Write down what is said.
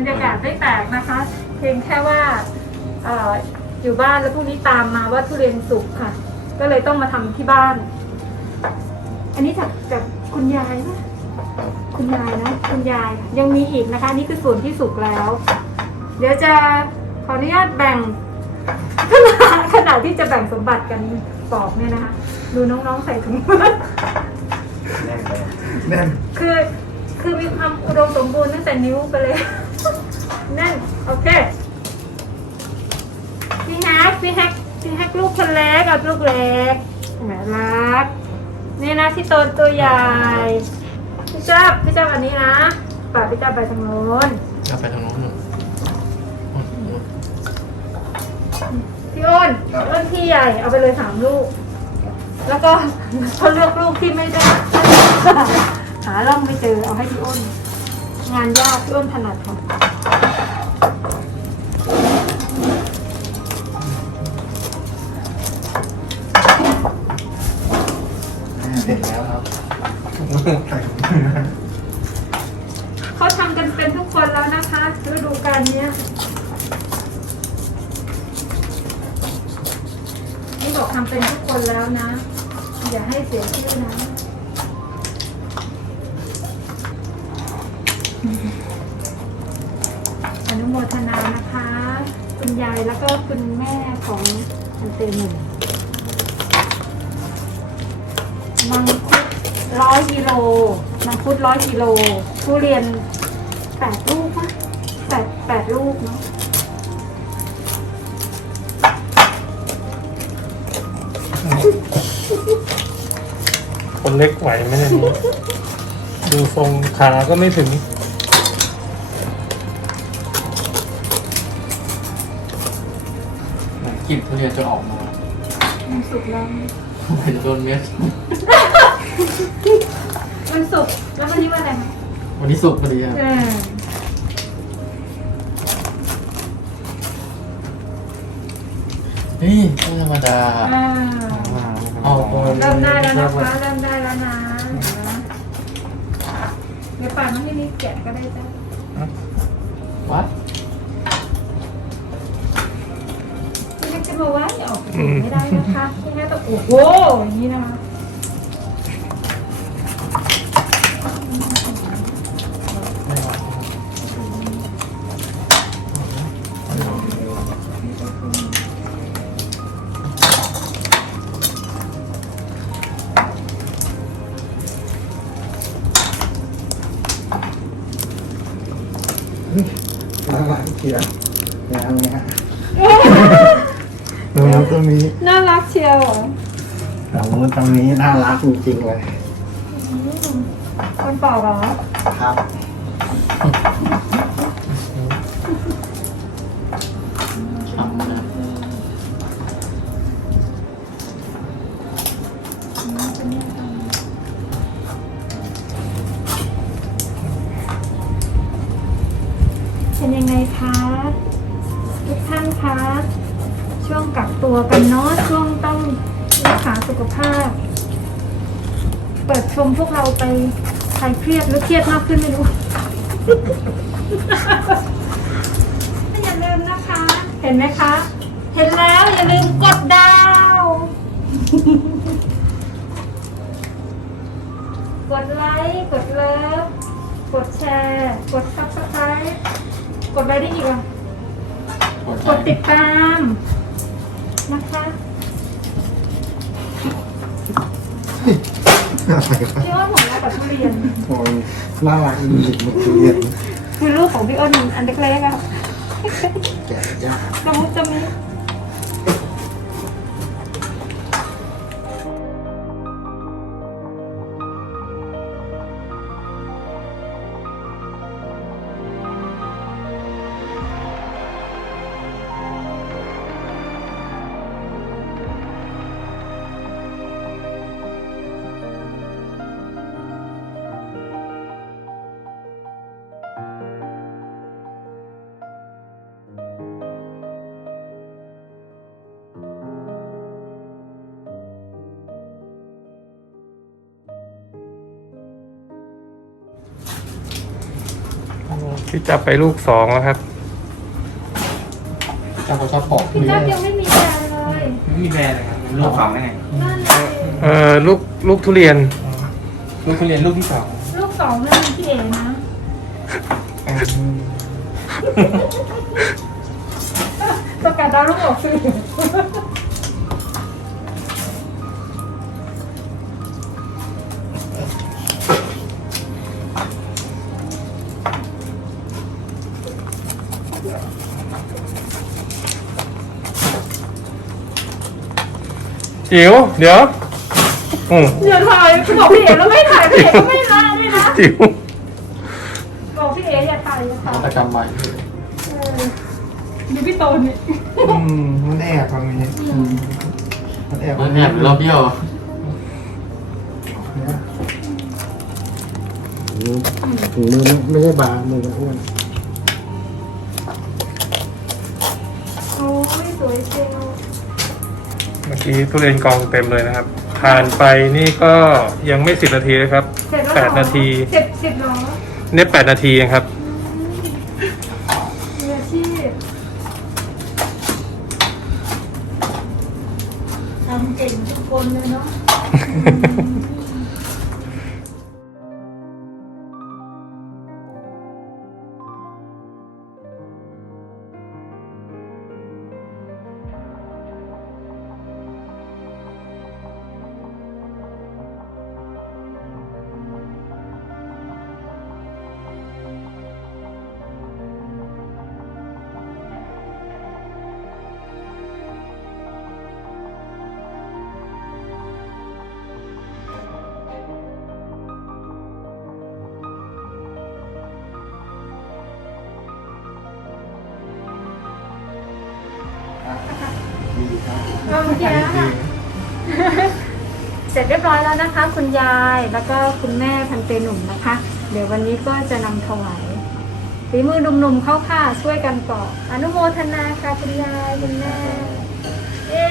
รรยากาศไม่แปลกนะคะ เพียงแค่ว่าเอ่ออยู่บ้านแล้วพรุ่งนี้ตามมาว่าทุเรียนสุกค่ะ ก็เลยต้องมาทำที่บ้าน อันนี้จากจากคุณยายนะคุณยายนะคุณยายยังมีอีกนะคะนี่คือส่วนที่สุกแล้ว เดี๋ยวจะขออนุญาตแบ่งขณะขณะที่จะแบ่งสมบัติกันปอกเนี่ยนะคะ ดูน้องๆใส่ถุงมือแน่นไปแน่นคือคือมีความอุดมสมบูรณ์ตั้งแต่นิ้วไปเลย นั่น โอเค พี่แฮกพี่แฮกพี่แฮกลูกคนเล็กกับลูกเล็กแหมรัก นี่นะที่โตนตัวใหญ่ พี่เจ้าพี่เจ้าอันนี้นะป่าพี่เจ้าไปทางโน้นเอาไปทางโน้นหนึ่งพี่อ้นพี่อ้นพี่ใหญ่เอาไปเลยสามลูก แล้วก็เขาเลือกลูกที่ไม่ได้ หาร่องไม่เจอเอาให้พี่อ้น งานยากพี่อ้นถนัดค่ะ เสร็จแล้วครับใส่ถุงมือเขาทำกันเป็นทุกคนแล้วนะคะฤดูกาลเนี้ยนี่บอกทำเป็นทุกคนแล้วนะ อย่าให้เสียชื่อนะอนุโมทนานะคะ คุณยายแล้วก็คุณแม่ของอันเตหนึ่ง มังคุดร้อยกิโลมังคุดร้อยกิโลทุเรียนแปดลูกปะแปดแปดลูกเนาะคนเล็กไหวไหมเนี่ยดูทรงขาก็ไม่ถึงกลิ่นทุเรียนจะออกมา มันสุกแล้วเหมือนโดนเม็ดมันสุกแล้ววันนี้วันอะไรไหมวันนี้สุกพอดีครับ เออนี่ไม่ธรรมดาอ่าเอาตัวเริ่มได้แล้วนะคะเริ่มได้แล้วนะเดี๋ยวป่านน้องมินิแกะก็ได้จ้ะวัดพี่แม่จะมาไว้อ ไม่ได้นะคะพี่แม่ต้องโอ้โหอย่างนี้นะคะไม่ไหวน่ารักเชียวงามเนี้ย ตรงนี้น่ารักเชียวเหรอแต่ว่าตรงนี้น่ารักจริงๆเลยคนปอกเหรอ ครับ ช่วงกักตัวกันเนาะช่วงต้องรักษาสุขภาพ เปิดชมพวกเราไปคลายเครียดหรือเครียดมากขึ้นไม่รู้อย่าลืมนะคะ เห็นไหมคะ เห็นแล้วอย่าลืมกดดาว กดไลค์กดเลิฟกดแชร์ กดซับสไครต์กดอะไรได้อีกอะกดติดตาม นะคะอะไรครับพี่อ้นของเรากับทุเรียน โอ้ยน่ารักจริงๆมันทุเรียนคือลูกของพี่อ้นอันเล็กๆอะแกะยากจะมุดจะมิ พี่จับไปลูกสองแล้วครับเจ้าเขาชอบปอกพี่จับยังไม่มีแฟนเลยไม่มีแบรนด์เลยครับลูกสองได้ไงนั่นเลยเอ่อลูกลูกทุเรียนลูกทุเรียนลูกที่สองลูกสองนั่นพี่เอ๋นะประกาศดาวลูกออกสื่อ จิ๋วเดี๋ยวอืมอย่าถ่ายคือบอกพี่เอ๋แล้วไม่ถ่ายพี่เอ๋ก็ไม่ละด้วยนะจิ๋วบอกพี่เอ๋อย่าถ่ายอย่าถ่ายนวัตกรรมใหม่เออดูพี่โตนนี่อืมมันแอบทำอย่างนี้มันแอบมันแอบหรือเราเบี้ยวเนี่ยถุงมือไม่ใช่บางมือมันอ้วนโอ้ยสวยเชียวเมื่อกี้ทุเรียนกองเต็มเลยนะครับ ผ่านไปนี่ก็ยังไม่สิบนาทีเลยครับเสร็จแล้วแปดนาทีเสร็จเสร็จเหรอเนี่ยแปดนาทีเองครับ มืออาชีพทำเก่งทุกคนเลยเนาะ ครับโอเคค่ะ เสร็จเรียบร้อยแล้วนะคะ คุณยายแล้วก็คุณแม่พันเตหนุ่มนะคะ เดี๋ยววันนี้ก็จะนำถวายฝีมือหนุ่มๆเข้าค่ะช่วยกันก่อนอนุโมทนาค่ะคุณยายคุณแม่เย้